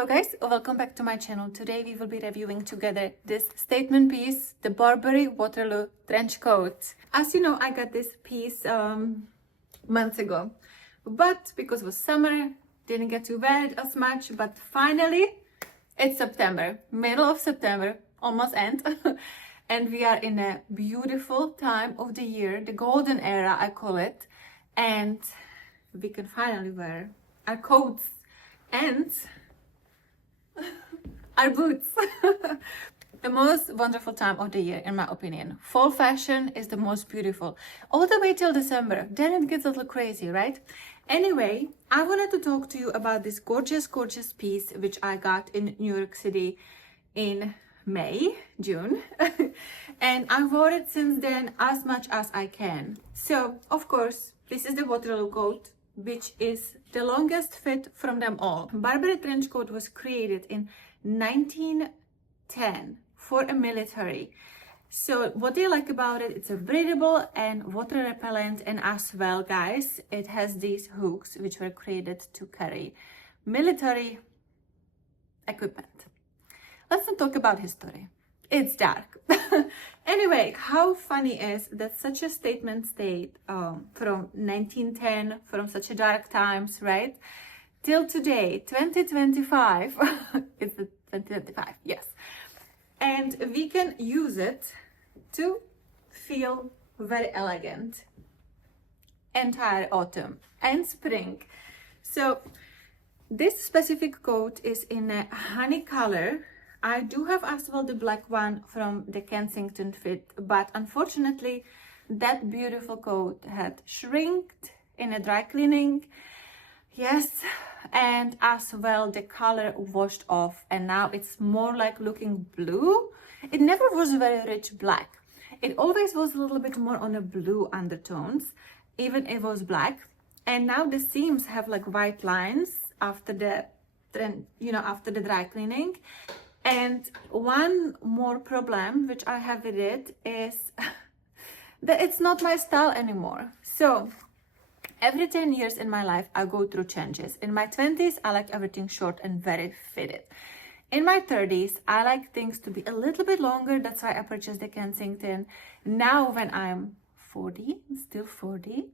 Hello guys, welcome back to my channel. Today we will be reviewing together this statement piece, the Burberry Waterloo trench coat. As you know, I got this piece months ago, but because it was summer, didn't get to wear it as much, but finally it's September, middle of September, almost end. And we are in a beautiful time of the year, the golden era I call it, and we can finally wear our coats and our boots. The most wonderful time of the year, in my opinion. Fall fashion is the most beautiful, all the way till December. Then it gets a little crazy, right? Anyway, I wanted to talk to you about this gorgeous piece which I got in New York City in June. And I wore it since then as much as I can. So, of course, this is the Waterloo coat, which is the longest fit from them all. Burberry trench coat was created in 1910 for a military. So what they like about it, it's a breathable and water repellent, and as well, guys, it has these hooks which were created to carry military equipment. Let's not talk about history. It's dark. Anyway, how funny is that such a statement stayed from 1910, from such a dark times, right? Till today, 2025. It's the 2025, yes. And we can use it to feel very elegant entire autumn and spring. So this specific coat is in a honey color. I do have as well the black one from the Kensington fit, but unfortunately that beautiful coat had shrinked in a dry cleaning. Yes, and as well the color washed off, and now it's more like looking blue. It never was very rich black. It always was a little bit more on a blue undertones, even it was black. And now the seams have like white lines after the after the dry cleaning. And one more problem which I have with it is that it's not my style anymore. So every 10 years in my life, I go through changes. In my 20s, I like everything short and very fitted. In my 30s, I like things to be a little bit longer. That's why I purchased the Kensington. Now when I'm 40, still 40,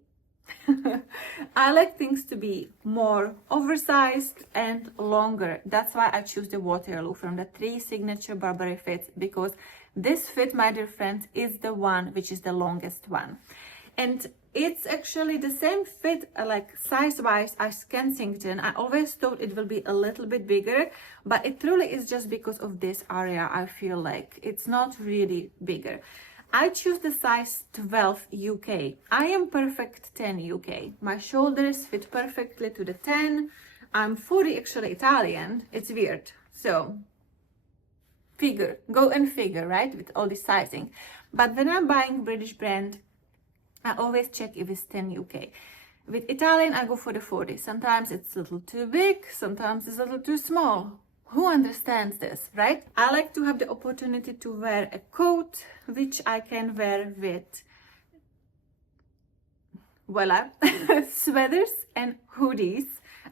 I like things to be more oversized and longer. That's why I choose the Waterloo from the 3 signature Burberry fits, because this fit, my dear friends, is the one which is the longest one. And it's actually the same fit, like size-wise, as Kensington. I always thought it will be a little bit bigger, but it truly is just because of this area. I feel like it's not really bigger. I choose the size 12 UK. I am perfect 10 UK. My shoulders fit perfectly to the 10. I'm 40 actually Italian. It's weird. So figure, go and figure, right? With all this sizing. But when I'm buying British brand, I always check if it's 10 UK. With Italian, I go for the 40. Sometimes it's a little too big, sometimes it's a little too small. Who understands this, right? I like to have the opportunity to wear a coat, which I can wear with, voila, sweaters and hoodies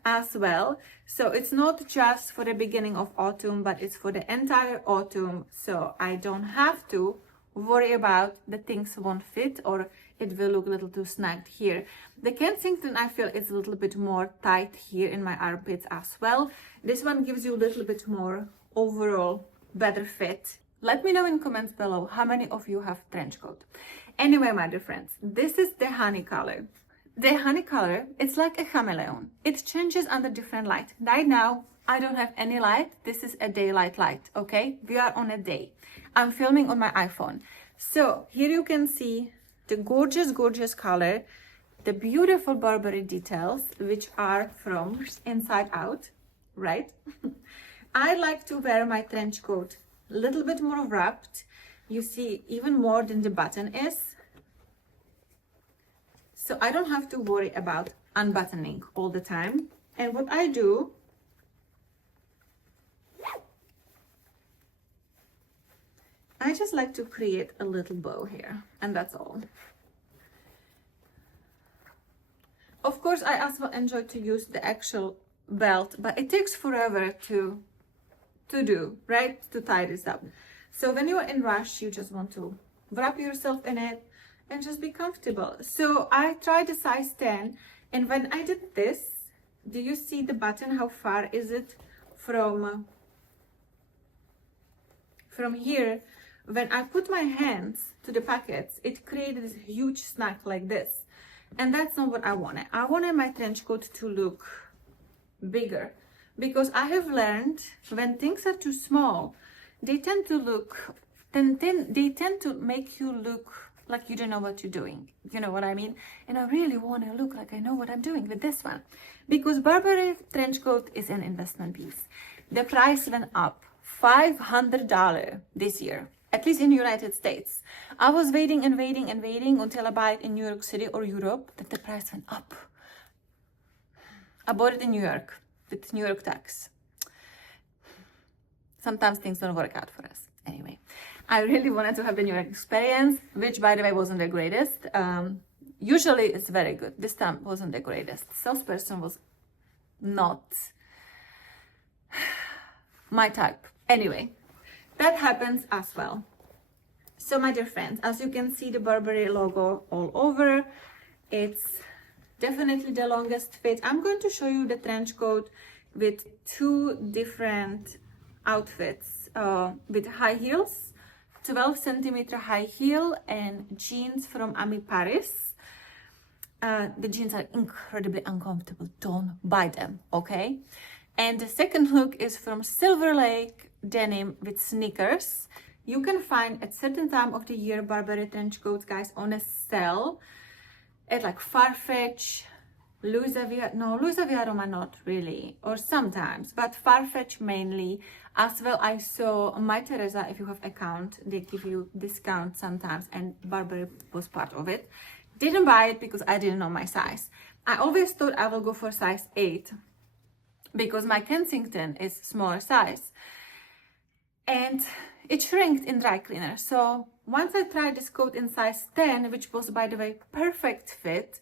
as well. So it's not just for the beginning of autumn, but it's for the entire autumn. So I don't have to worry about the things won't fit or it will look a little too snagged here. The Kensington, I feel it's a little bit more tight here in my armpits as well. This one gives you a little bit more overall better fit. Let me know in comments below how many of you have trench coat. Anyway, my dear friends, this is the honey color. The honey color, it's like a chameleon. It changes under different light. Right now, I don't have any light. This is a daylight light, okay? We are on a day. I'm filming on my iPhone. So here you can see the gorgeous color, the beautiful Burberry details, which are from inside out, right? I like to wear my trench coat a little bit more wrapped. You see even more than the button is. So I don't have to worry about unbuttoning all the time. And what I do, I just like to create a little bow here, and that's all. Of course, I as well enjoy to use the actual belt, but it takes forever to do, right? To tie this up. So when you're in rush, you just want to wrap yourself in it and just be comfortable. So I tried a size 10, and when I did this, do you see the button? How far is it from here? When I put my hands to the pockets, it created this huge snag like this. And that's not what I wanted. I wanted my trench coat to look bigger, because I have learned when things are too small, they tend to make you look like you don't know what you're doing. You know what I mean? And I really want to look like I know what I'm doing with this one, because Burberry trench coat is an investment piece. The price went up $500 this year, at least in the United States. I was waiting until I buy it in New York City or Europe, that the price went up. I bought it in New York with New York tax. Sometimes things don't work out for us. Anyway, I really wanted to have the New York experience, which by the way wasn't the greatest. Usually it's very good. This time wasn't the greatest. Salesperson was not my type. Anyway, that happens as well. So my dear friends, as you can see the Burberry logo all over, it's definitely the longest fit. I'm going to show you the trench coat with two different outfits, with high heels, 12 centimeter high heel, and jeans from Ami Paris. The jeans are incredibly uncomfortable. Don't buy them, okay? And the second look is from Silver Lake denim with sneakers. You can find at certain time of the year Burberry trench coats, guys, on a sale at like Farfetch, Louis Vuitton not really, or sometimes, but Farfetch mainly. As well, I saw My Teresa, if you have account, they give you discount sometimes, and Burberry was part of it. Didn't buy it because I didn't know my size. I always thought I will go for size 8 because my Kensington is smaller size. And it shrinked in dry cleaner. So once I tried this coat in size 10, which was, by the way, perfect fit,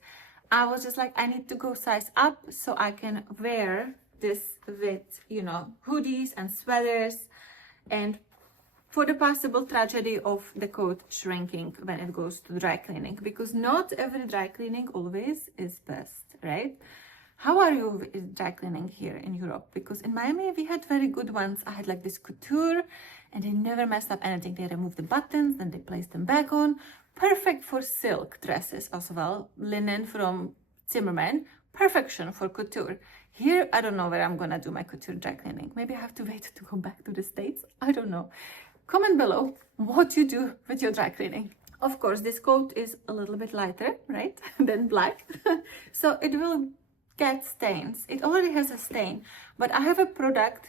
I was just like, I need to go size up so I can wear this with, you know, hoodies and sweaters, and for the possible tragedy of the coat shrinking when it goes to dry cleaning, because not every dry cleaning always is best, right? How are you with dry cleaning here in Europe? Because in Miami, we had very good ones. I had like this couture, and they never messed up anything. They removed the buttons, then they placed them back on. Perfect for silk dresses as well. Linen from Zimmermann. Perfection for couture. Here, I don't know where I'm gonna do my couture dry cleaning. Maybe I have to wait to go back to the States. I don't know. Comment below what you do with your dry cleaning. Of course, this coat is a little bit lighter, right, than black. So it will get stains. It already has a stain, but I have a product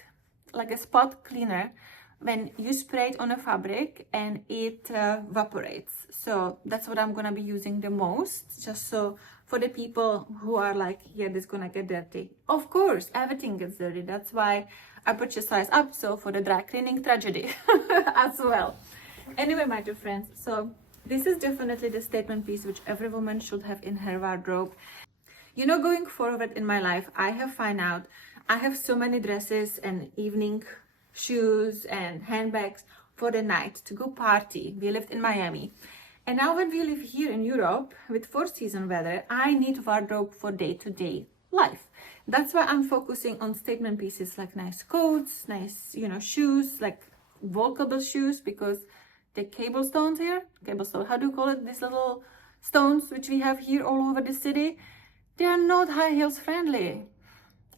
like a spot cleaner when you spray it on a fabric and it evaporates. So that's what I'm gonna be using the most, just so for the people who are like, yeah, this is gonna get dirty. Of course, everything gets dirty. That's why I purchased size up, so for the dry cleaning tragedy as well. Anyway, my dear friends, so this is definitely the statement piece which every woman should have in her wardrobe. You know, going forward in my life, I have found out I have so many dresses and evening shoes and handbags for the night to go party. We lived in Miami. And now when we live here in Europe with 4-season weather, I need wardrobe for day-to-day life. That's why I'm focusing on statement pieces like nice coats, nice, you know, shoes, like walkable shoes, because the cable stones here, how do you call it? These little stones which we have here all over the city, they are not high heels friendly.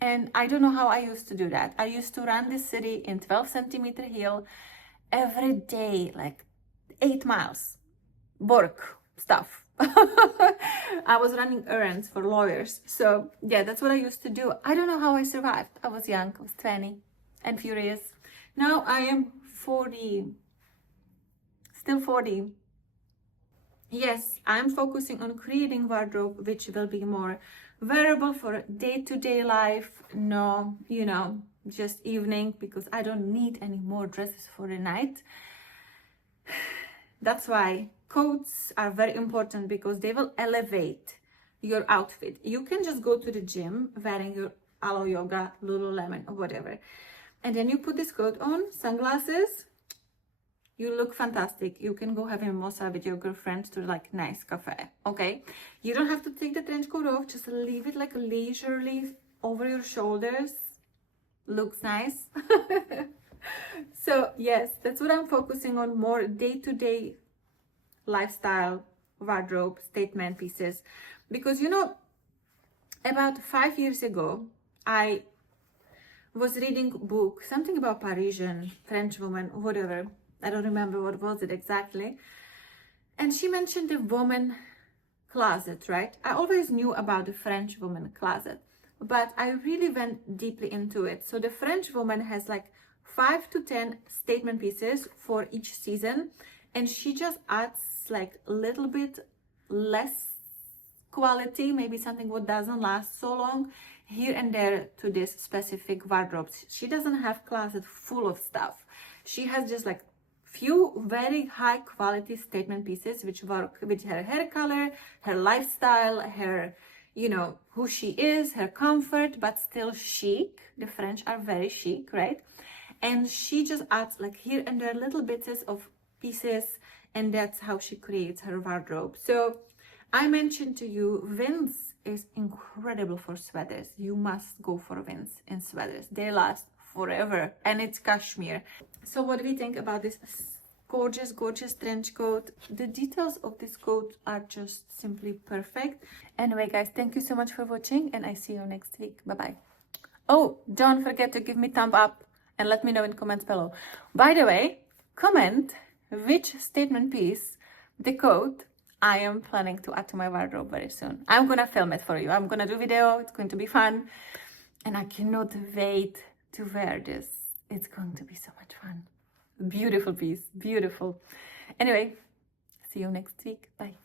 And I don't know how I used to do that. I used to run this city in 12 centimeter heel every day, like 8 miles. Work stuff. I was running errands for lawyers. So yeah, that's what I used to do. I don't know how I survived. I was young, I was 20 and furious. Now I am 40, still 40. Yes, I'm focusing on creating wardrobe which will be more wearable for day-to-day life. No, you know, just evening, because I don't need any more dresses for the night. That's why coats are very important, because they will elevate your outfit. You can just go to the gym wearing your Alo Yoga, Lululemon, or whatever. And then you put this coat on, sunglasses, you look fantastic. You can go have a mimosa with your girlfriend to like nice cafe, okay? You don't have to take the trench coat off, just leave it like leisurely over your shoulders. Looks nice. So yes, that's what I'm focusing on, more day-to-day lifestyle wardrobe statement pieces. Because you know, about 5 years ago, I was reading a book, something about Parisian, French woman, whatever. I don't remember what was it exactly. And she mentioned the woman closet, right? I always knew about the French woman closet, but I really went deeply into it. So the French woman has like 5 to 10 statement pieces for each season, and she just adds like a little bit less quality, maybe something what doesn't last so long here and there to this specific wardrobes. She doesn't have closet full of stuff. She has just like few very high quality statement pieces which work with her hair color, her lifestyle, her, you know, who she is, her comfort, but still chic. The French are very chic, right? And she just adds like here and there little bits of pieces, and that's how she creates her wardrobe. So I mentioned to you, Vince is incredible for sweaters. You must go for Vince in sweaters. They last forever, and it's cashmere. So what do we think about this gorgeous, gorgeous trench coat? The details of this coat are just simply perfect. Anyway, guys, thank you so much for watching, and I see you next week. Bye-bye. Oh, don't forget to give me thumb up and let me know in comments below. By the way, comment which statement piece, the coat, I am planning to add to my wardrobe very soon. I'm gonna film it for you. I'm gonna do video. It's going to be fun. And I cannot wait to wear this. It's going to be so much fun. Beautiful piece. Beautiful. Anyway, see you next week. Bye.